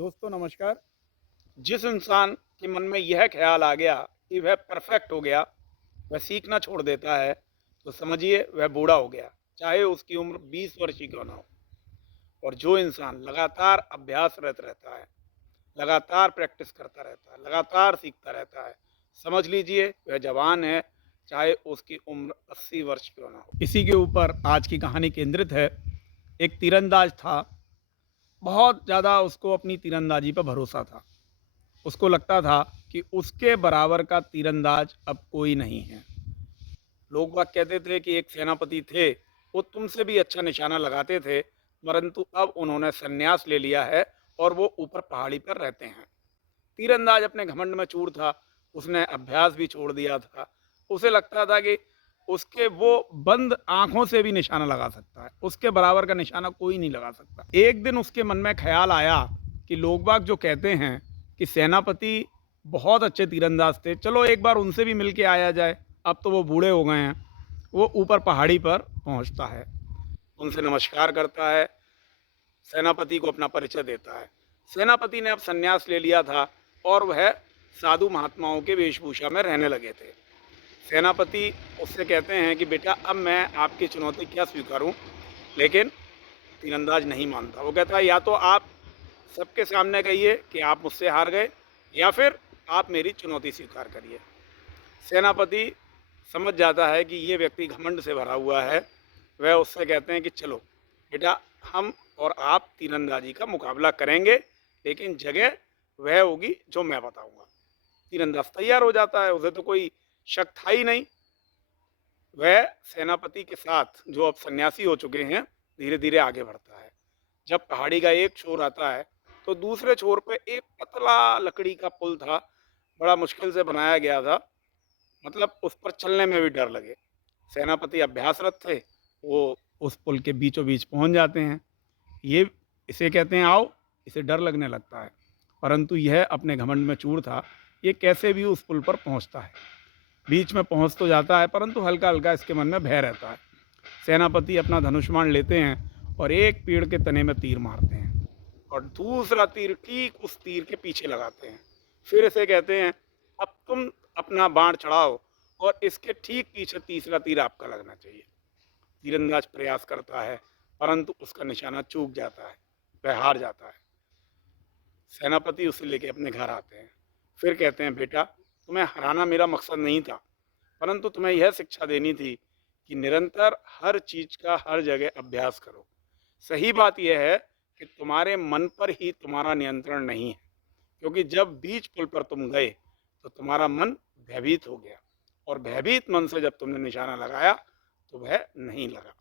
दोस्तों नमस्कार। जिस इंसान के मन में यह ख्याल आ गया कि वह परफेक्ट हो गया, वह सीखना छोड़ देता है, तो समझिए वह बूढ़ा हो गया, चाहे उसकी उम्र 20 वर्ष ही क्यों ना हो। और जो इंसान लगातार अभ्यासरत रहता है, लगातार प्रैक्टिस करता रहता है, लगातार सीखता रहता है, समझ लीजिए वह जवान है, चाहे उसकी उम्र 80 वर्ष क्यों ना हो। इसी के ऊपर आज की कहानी केंद्रित है। एक तीरंदाज था, बहुत ज़्यादा उसको अपनी तीरंदाजी पर भरोसा था। उसको लगता था कि उसके बराबर का तीरंदाज अब कोई नहीं है। लोग बाग कहते थे कि एक सेनापति थे, वो तुमसे भी अच्छा निशाना लगाते थे, परंतु अब उन्होंने संन्यास ले लिया है और वो ऊपर पहाड़ी पर रहते हैं। तीरंदाज अपने घमंड में चूर था, उसने अभ्यास भी छोड़ दिया था। उसे लगता था कि उसके वो बंद आंखों से भी निशाना लगा सकता है, उसके बराबर का निशाना कोई नहीं लगा सकता। एक दिन उसके मन में ख्याल आया कि लोग बाग जो कहते हैं कि सेनापति बहुत अच्छे तीरंदाज थे, चलो एक बार उनसे भी मिल के आया जाए। अब तो वो बूढ़े हो गए हैं। वो ऊपर पहाड़ी पर पहुंचता है, उनसे नमस्कार करता है, सेनापति को अपना परिचय देता है। सेनापति ने अब संन्यास ले लिया था और वह साधु महात्माओं के वेशभूषा में रहने लगे थे। सेनापति उससे कहते हैं कि बेटा अब मैं आपकी चुनौती क्या स्वीकारूं, लेकिन तीरंदाज नहीं मानता। वो कहता है या तो आप सबके सामने कहिए कि आप मुझसे हार गए, या फिर आप मेरी चुनौती स्वीकार करिए। सेनापति समझ जाता है कि ये व्यक्ति घमंड से भरा हुआ है। वह उससे कहते हैं कि चलो बेटा, हम और आप तीरंदाजी का मुकाबला करेंगे, लेकिन जगह वह होगी जो मैं बताऊंगा। तीरंदाज तैयार हो जाता है, उसे तो कोई शक था ही नहीं। वह सेनापति के साथ, जो अब सन्यासी हो चुके हैं, धीरे धीरे आगे बढ़ता है। जब पहाड़ी का एक छोर आता है तो दूसरे छोर पे एक पतला लकड़ी का पुल था, बड़ा मुश्किल से बनाया गया था, मतलब उस पर चलने में भी डर लगे। सेनापति अभ्यासरत थे, वो उस पुल के बीचों बीच पहुंच जाते हैं। ये इसे कहते हैं आओ। इसे डर लगने लगता है, परंतु यह अपने घमंड में चूर था। ये कैसे भी उस पुल पर पहुंचता है, बीच में पहुंच तो जाता है, परंतु हल्का हल्का इसके मन में भय रहता है। सेनापति अपना धनुष्मान लेते हैं और एक पेड़ के तने में तीर मारते हैं और दूसरा तीर ठीक उस तीर के पीछे लगाते हैं। फिर इसे कहते हैं अब तुम अपना बाण चढ़ाओ और इसके ठीक पीछे तीसरा तीर आपका लगना चाहिए। तीरंदाज प्रयास करता है, परंतु उसका निशाना चूक जाता है, वह हार जाता है। सेनापति उसे लेके अपने घर आते हैं। फिर कहते हैं बेटा, तुम्हें हराना मेरा मकसद नहीं था, परंतु तुम्हें यह शिक्षा देनी थी कि निरंतर हर चीज का हर जगह अभ्यास करो। सही बात यह है कि तुम्हारे मन पर ही तुम्हारा नियंत्रण नहीं है, क्योंकि जब बीच पुल पर तुम गए तो तुम्हारा मन भयभीत हो गया, और भयभीत मन से जब तुमने निशाना लगाया तो वह नहीं लगा।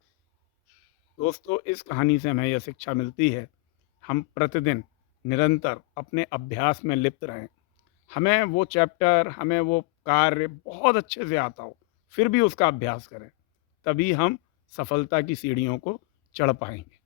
दोस्तों, इस कहानी से हमें यह शिक्षा मिलती है, हम प्रतिदिन निरंतर अपने अभ्यास में लिप्त रहें। हमें वो चैप्टर, हमें वो कार्य बहुत अच्छे से आता हो, फिर भी उसका अभ्यास करें, तभी हम सफलता की सीढ़ियों को चढ़ पाएंगे।